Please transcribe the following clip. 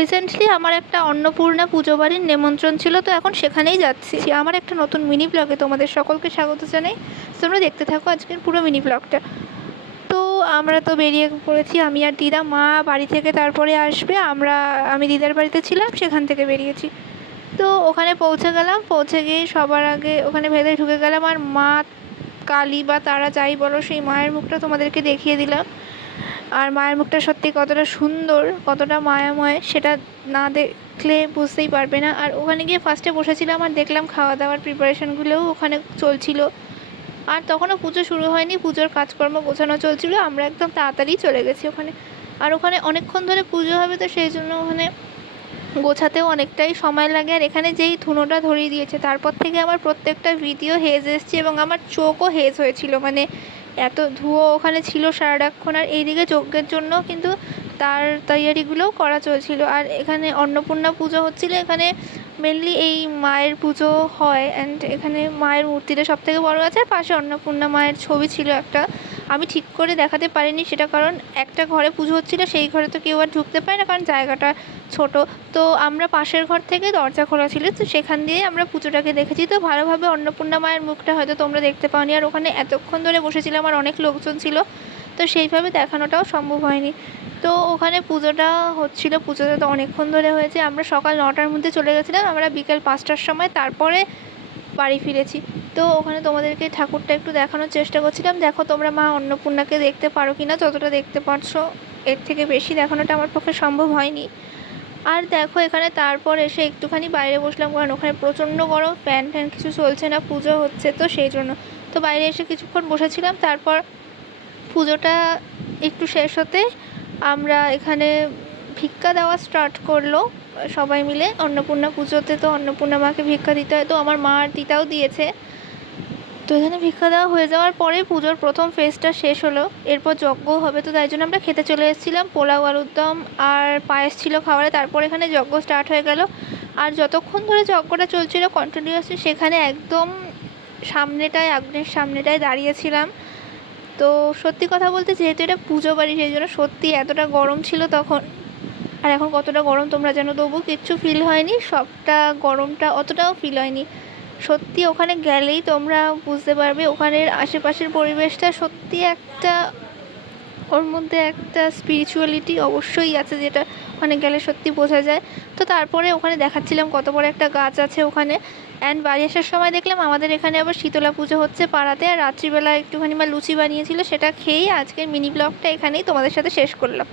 Recently আমার একটা অন্নপূর্ণা পুজো বাড়ির নিমন্ত্রণ ছিল, তো এখন সেখানেই যাচ্ছি। আমার একটা নতুন মিনি ব্লগে তোমাদের সকলকে স্বাগত জানাই। তোমরা দেখতে থাকো আজকের পুরো মিনি ব্লগটা। তো আমরা তো বেরিয়ে পড়েছি, আমি আর দিদা। মা বাড়ি থেকে তারপরে আসবে, আমি দিদার বাড়িতে ছিলাম, সেখান থেকে বেরিয়েছি। তো ওখানে পৌঁছে গেলাম, পৌঁছে গিয়ে সবার আগে ওখানে ভেতরে ঢুকে গেলাম, আর মা কালী বা তারা যাই বলো, সেই মায়ের মুখটা তোমাদেরকে দেখিয়ে দিলাম। আর মায়ের মুখটা সত্যি কতটা সুন্দর, কতটা মায়াময়, সেটা না দেখলে বুঝতেই পারবে না। আর ওখানে গিয়ে ফার্স্টে বসেছিলাম আর দেখলাম খাওয়া দাওয়ার প্রিপারেশনগুলোও ওখানে চলছিল। আর তখনও পুজো শুরু হয়নি, পুজোর কাজকর্ম গোছানো চলছিল। আমরা একদম তাড়াতাড়ি চলে গেছি ওখানে। আর ওখানে অনেকক্ষণ ধরে পুজো হবে, তো সেই জন্য ওখানে গোছাতেও অনেকটাই সময় লাগে। আর এখানে যেই ধুনোটা ধরিয়ে দিয়েছে, তারপর থেকে আমার প্রত্যেকটা ভিডিও হেজ এসছে এবং আমার চোখও হেজ হয়েছিল। মানে এত ধুয়ো ওখানে ছিল সারাক্ষণ। আর এইদিকে যজ্ঞের জন্য কিন্তু তার তৈয়ারিগুলোও করা চলছিল। আর এখানে অন্নপূর্ণা পুজো হচ্ছিল। এখানে মেনলি এই মায়ের পুজো হয়, অ্যান্ড এখানে মায়ের মূর্তিটা সবথেকে বড় আছে, আর পাশে অন্নপূর্ণা মায়ের ছবি ছিল একটা। আমি ঠিক করে দেখাতে পারিনি সেটা, কারণ একটা ঘরে পুজো হচ্ছিলো, সেই ঘরে তো কেউ আর ঢুকতে পারে না, কারণ জায়গাটা ছোট। তো আমরা পাশের ঘর থেকে দরজা খোলা ছিল, তো সেখান দিয়ে আমরা পুজোটাকে দেখেছি। তো ভালোভাবে অন্নপূর্ণা মায়ের মুখটা হয়তো তোমরা দেখতে পাওনি। আর ওখানে এতক্ষণ ধরে বসেছিলাম আর অনেক লোকজন ছিল, তো সেইভাবে দেখানোটাও সম্ভব হয়নি। তো ওখানে পুজোটা হচ্ছিলো, পুজোটা তো অনেকক্ষণ ধরে হয়েছে। আমরা সকাল 9টার মধ্যে চলে গেছিলাম, আমরা বিকেল 5টার সময় তারপরে বাড়ি ফিরেছি। তো ওখানে তোমাদেরকে ঠাকুরটা একটু দেখানোর চেষ্টা করছিলাম। দেখো তোমরা মা অন্নপূর্ণাকে দেখতে পারো কি না, যতটা দেখতে পারছো। এর থেকে বেশি দেখানোটা আমার পক্ষে সম্ভব হয়নি। আর দেখো এখানে তারপর এসে একটুখানি বাইরে বসলাম, কারণ ওখানে প্রচণ্ড গরম, ফ্যান কিছু চলছে না, পুজো হচ্ছে তো সেই জন্য। তো বাইরে এসে কিছুক্ষণ বসেছিলাম। তারপর পুজোটা একটু শেষ হতে আমরা এখানে ভিক্ষা দেওয়া স্টার্ট করলো সবাই মিলে। অন্নপূর্ণা পুজোতে তো অন্নপূর্ণা মাকে ভিক্ষা দিতে হয়, তো আমার মা আর দিদাও দিয়েছে। তো এখানে ভিক্ষা দেওয়া হয়ে যাওয়ার পরে পুজোর প্রথম ফেজটা শেষ হলো। এরপর যজ্ঞ হবে, তো তাই জন্য আমরা খেতে চলে এসেছিলাম। পোলাও, আলুর দম আর পায়েস ছিল খাবারে। তারপর এখানে যজ্ঞ স্টার্ট হয়ে গেল। আর যতক্ষণ ধরে যজ্ঞটা চলছিল কন্টিনিউয়াসলি, সেখানে একদম সামনেটায়, আগুনের সামনেটায় দাঁড়িয়েছিলাম। তো সত্যি কথা বলতে, যেহেতু এটা পুজো বাড়ি, সেই জন্য সত্যি এতটা গরম ছিল তখন। আর এখন কতটা গরম তোমরা জানো, তবু কিচ্ছু ফিল হয়নি, সবটা গরমটা অতটাও ফিল হয়নি। সত্যি ওখানে গেলেই তোমরা বুঝতে পারবে ওখানের আশেপাশের পরিবেশটা সত্যি একটা, ওর মধ্যে একটা স্পিরিচুয়ালিটি অবশ্যই আছে, যেটা ওখানে গেলে সত্যি বোঝা যায়। তো তারপরে ওখানে দেখাচ্ছিলাম কত বড় একটা গাছ আছে ওখানে। অ্যান্ড বাড়ি আসার সময় দেখলাম আমাদের এখানে আবার শীতলা পুজো হচ্ছে পাড়াতে। আর রাত্রিবেলা একটুখানি মা লুচি বানিয়েছিল, সেটা খেয়েই আজকের মিনি ব্লগটা এখানেই তোমাদের সাথে শেষ করলাম।